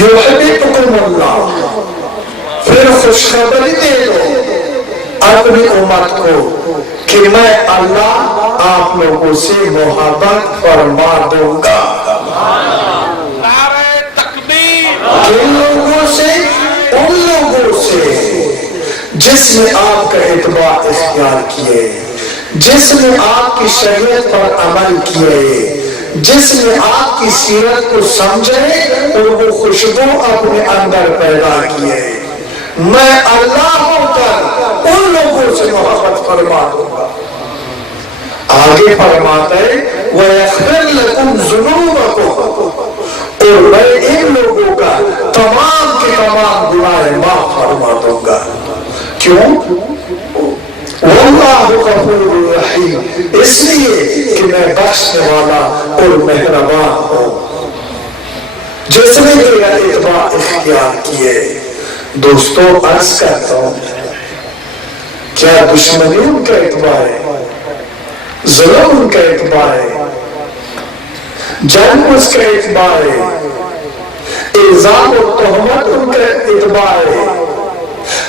युहिब्बुकुम अल्लाह। फिर खुशखबरी दे दो अपनी उम्मत को कि मैं अल्लाह आप लोगों से मोहब्बत फरमा दूंगा। किन लोगों से? उन लोगों से जिसने आपका इत्बा इख्तियार किए, जिसने आपकी शरीयत पर अमल किए, जिसने आपकी सीरत को समझे और वो खुशबू अपने अंदर पैदा किए। मैं अल्लाह होकर उन लोगों से मोहब्बत फरमा दूंगा। आगे फरमाते वयग़फ़िर लकुम ज़ुनूबकुम, और मैं इन लोगों का तमाम के तमाम गुनाह माफ फरमा दूंगा। क्यों? वल्लाहु गफूरुर रहीम, इसलिए कि मैं बख्शने वाला और मेहरबान हूँ। जिसने मेरा इत्बा इख्तियार किए। दोस्तों अर्ज करता हूँ, क्या दुश्मनी उनका इत्बा है? ज़ुल्म उनका इत्बा है? जंग उसका इत्बा है? इल्जाम और तोहमत उनका इत्बा है?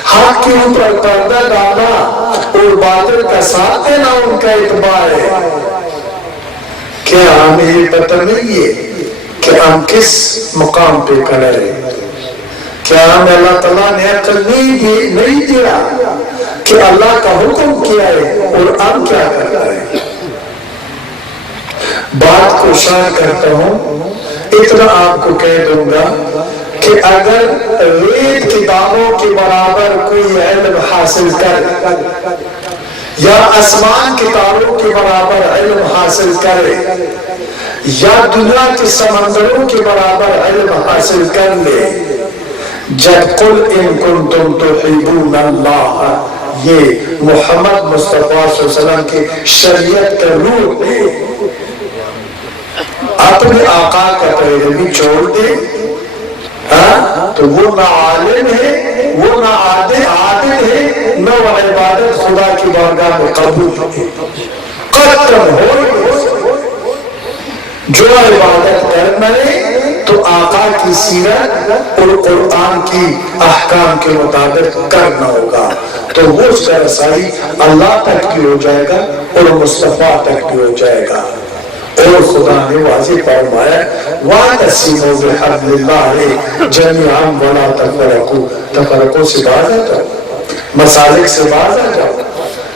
हक के ऊपर पर्दा डालना और बातिल का साथ देना उनका इत्बा है? क्या हमें ये पता नहीं है कि हम किस मुकाम पे खड़े हैं? क्या हमें अल्लाह ताला ने अक्ल नहीं दिया कि अल्लाह का हुक्म किया है और हम क्या कर रहे हैं? बात को शान करता हूँ, इतना आपको कह दूंगा कि अगर रेत के दानों के बराबर कोई इल्म हासिल करे या आसमान के तारों के बराबर इल्म हासिल करे या दुनिया के समंदरों के बराबर इल्म हासिल कर ले, जब कुल इन कुंतुम तुहिब्बून अल्लाह, ये मोहम्मद मुस्तफा सल्लल्लाहु अलैहि वसल्लम की शरीयत का रूप है, अपने आका का पैरवी छोड़ दे, हाँ, तो वो ना आलिम है, वो ना आदिल है, न वो इबादत खुदा की बारगाह में कबूल है। खत्म हो। जो इबादत करना है तो आका की सीरत और कुरान की अहकाम के मुताबिक करना होगा, तो वो उसका रसाई अल्लाह तक की हो जाएगा और मुस्तफा तक की हो जाएगा। और खुदा ने वाज़ेह फरमाया वातसिमू बिहब्लिल्लाहि जमीअन वला तफरकू, तफरको से बाज आ जाओ, मसालिक से बाज आ जाओ,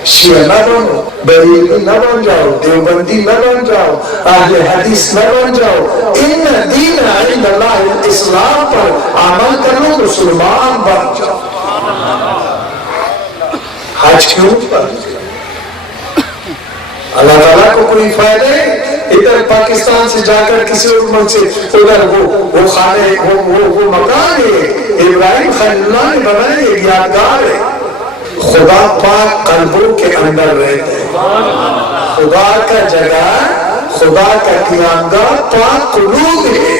शिया न बनो, बरेली न बन जाओ, देवबंदी न बन जाओ, अहले हदीस न बन जाओ। इन दीन इंदल्लाह इस्लाम पर अमल कर लो, मुसलमान बन जाओ। हज क्यों? अल्लाह ताला को कोई फायदा है? इधर पाकिस्तान से जाकर किसी और मुल्क से उधर वो खाने वो मकान है इब्राहिम खलीलुल्लाह ने बनाया, एक यादगार है। खुदा पाक कल्बों के अंदर रहते हैं। खुदा का जगह, खुदा का क़ियामगाह पाक कुलूब है।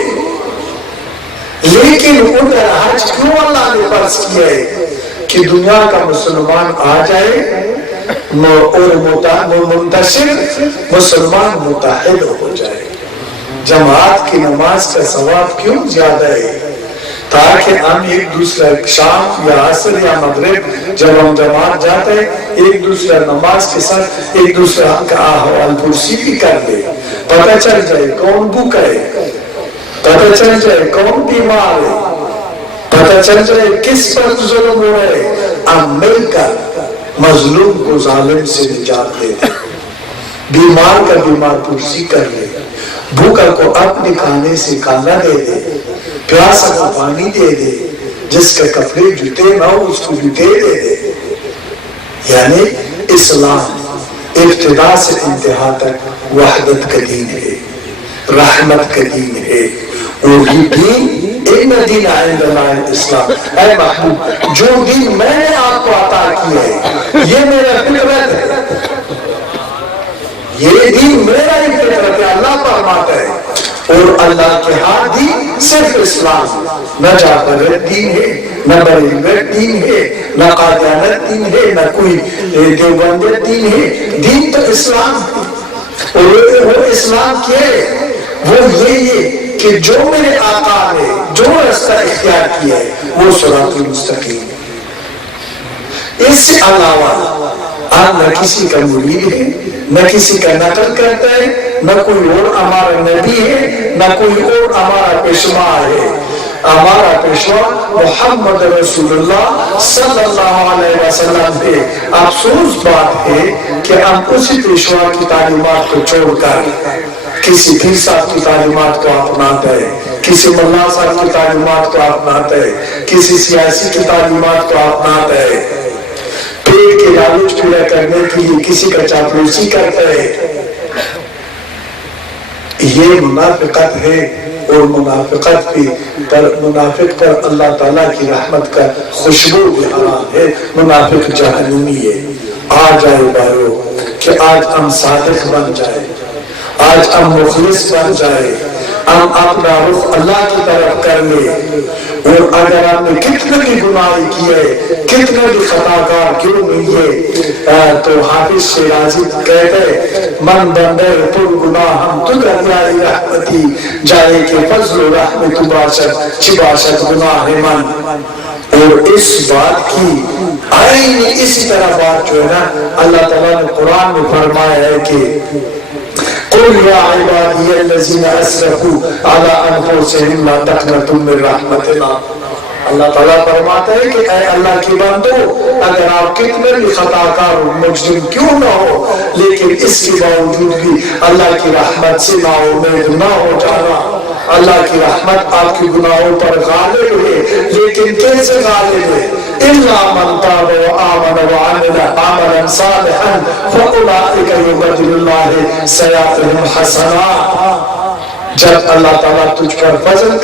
लेकिन उधर हज क्यों अल्लाह ने फर्ज किया है कि दुनिया का मुसलमान आ जाए और मुंतशिर मुसलमान मुत्तहिद हो जाए। जमात की नमाज का सवाब क्यों ज्यादा है? ताकि हम एक दूसरा शाम या असर या मगरिब जब हम जमात जाते हैं, एक दूसरा नमाज के साथ एक दूसरा का अहवाल पुरसी भी कर ले, पता चल जाए कौन भूखा है, पता चल जाए कौन बीमार है, पता चल जाए किस पर जुल्म हो रहा है। हम मिलकर मजलूम को जालिम से निजात दे दे, बीमार का बीमार पुरसी कर ले, भूखा को अपने खाने से खाना दे दे, प्यासा को पानी दे दे, जिसके कपड़े जूते ना हो उसको जूते दे दे। यानी इस्लाम इब्तिदा से इंतहा तक वहदत का दीन है, रहमत का दीन है। और ये दीन इन्न दीना इंदल्लाह इस्लाम, ऐ महबूब जो दीन मैंने आपको अता किया है ये मेरा फितरत है, ये दीन मेरा ही फितरत है। अल्लाह फरमाता है और अल्लाह के हाथ दीन सिर्फ इस्लाम, न जाफर दीन है, न बरेलवियत दीन है, न कादियानत दीन है, न कोई देवबंदियत दीन है। दीन तो इस्लाम है। और वो इस्लाम क्या है? वो ये कि जो मेरे आका ने جو راستہ اختیار کیا ہے وہ صراط المستقیم. اس سے علاوہ آپ نہ کسی کا مرید ہے، نہ کسی کا نقل کرتا ہے، نہ کوئی اور ہمارا نبی ہے، نہ کوئی اور ہمارا پیشوا ہے. ہمارا پیشوا محمد رسول اللہ صلی اللہ علیہ وسلم ہے. افسوس بات ہے کہ ہم اسی پیشوا کی تعلیمات کو چھوڑ کر کسی پیر صاحب کی تعلیمات کو اپناتے ہیں، کسی ملا صاحب کی تعلیمات کو اپناتے ہیں، کسی سیاسی کی تعلیمات کو اپناتے ہیں، پیٹ کے لالچ پورا کرنے کے لیے کسی کا چاپلوسی کرتے ہیں. یہ منافقت ہے. اور منافقت بھی پر منافق پر اللہ تعالیٰ کی رحمت کا خوشبو بھی حرام ہے. منافق جہنمی ہے. آ جائے بارو کہ آج ہم صادق بن جائے، آج ہم مخلص بن جائے، ہم اپنا رخ اللہ کی طرف کر لے. اور اگر ہم نے کتنے بھی گناہ کیے، کتنے بھی خطا کار کیوں نہیں ہے، تو حافظ شیرازی کہتے من بندر پر گناہ ہم تو دریائے رحمتی جائے کہ فضل و رحمت باشد چی باشد گناہ من. اور اس بات کی آئین اسی طرح بات جو ہے نا اللہ تعالیٰ نے قرآن میں فرمایا ہے کہ قل یا عبادی الذین اسرفوا علی انفسہم لا تقنطوا من رحمت اللہ. اللہ تعالیٰ فرماتا ہے کہ اے اللہ کی بندو، اگر آپ کتنے بھی خطا کار مجرم کیوں نہ ہو، لیکن اس کے باوجود بھی اللہ کی رحمت سے نا امید نہ ہو جانا. اللہ کی رحمت آپ کی گناہوں پر غالب ہے، لیکن کیسے غالب ہے؟ اِلَّا مَنْ تَابَ وَآمَنَ وَعَمِلَ عَمَلًا صَالِحًا فَأُولَٰئِكَ يُبَدِّلُ اللَّهُ سَيِّئَاتِهِمْ حَسَنَاتٍ. جب اللہ تعالیٰ تجھ پر فضل